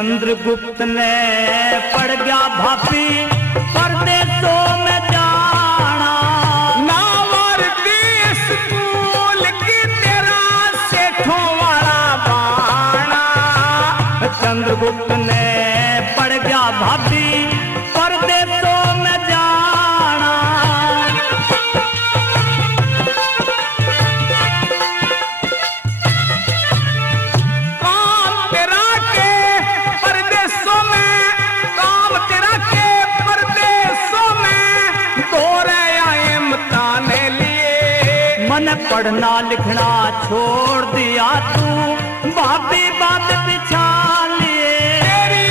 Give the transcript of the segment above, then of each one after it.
चंद्रगुप्त ने पड़ गया भाभी परदेशों में जाना। नावर की स्कूल की तेरा सेठों वाला बाना। चंद्रगुप्त ने पड़ गया भाभी परदेशों में जाना। काम तेरा के परदेशों में, काम तेरा के परदेशों में, तोरे आए मताने लिए। मन पढ़ना लिखना छोड़ दिया तू भाभी बात पिछा लिए। तेरी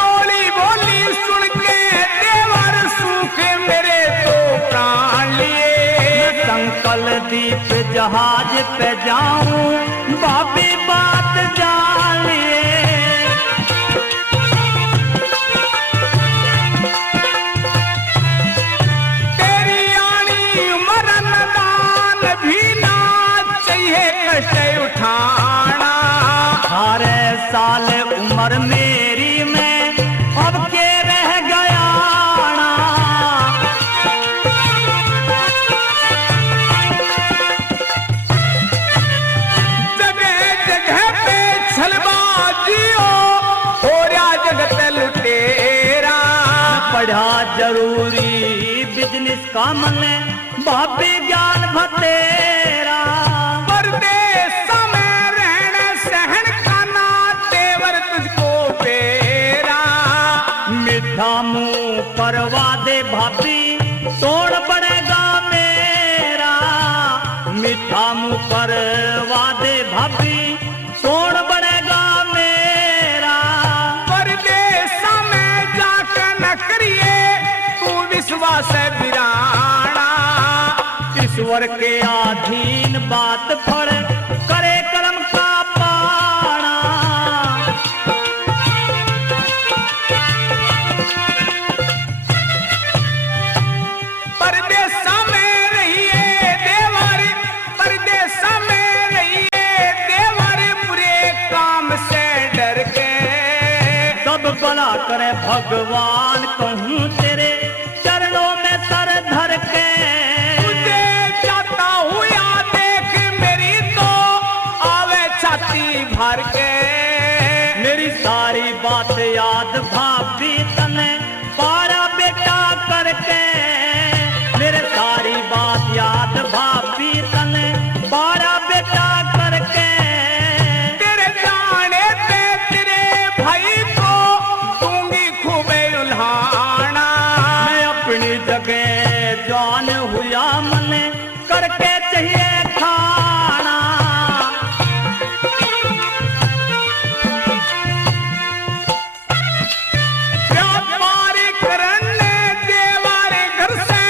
ओली बोली सुन के देवर सूखे मेरे तो प्राण लिए। संकल दीप जहाज पे जाऊं भाभी बात जान लिए। तेरी आनी मरन दान भी ना चाहिए कष्ट उठाना। 18 साल उम्र मेरी में अब के रह गया ना। जगह जगह पे छलबाजियो हो रहा जगत लुटेरा। पढ़ा जरूरी बिजनेस का मन भाभी ज्ञान भतेरा। परदेश में रहने सहन का ना तेवर तुझको बेरा। मीठा मुंह परवा दे भाभी तोड़ पड़ेगा मेरा। मीठा मुंह परवा दे भाभी तोड़ पड़ेगा मेरा। परदेश में जाकर न करिए तू विश्वास बिराना। ईश्वर के अधीन बात फल करे कर्म का पाना। परदेश में रहिए देवर, परदेश में रहिए देवर, बुरे काम से डर के। सब भला करे भगवान कहूँ तेरे चरणों में सर धर के। तुझे चाहता हूँ या देख मेरी तो आवे छाती भर के। मेरी सारी बात याद भाभी तने पारा बेटा करके। मेरे सारी बात याद भाभी तने पारा बेटा करके। तेरे जाने पे तेरे भाई को दूंगी खूबे उल्हाना। मैं अपनी जगह जान हुआ मन करके चाहिए खाना। व्यापारी करने देवारे घर से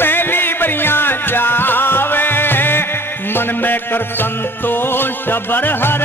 पहली बरियां जावे। मन में कर संतोष बरहर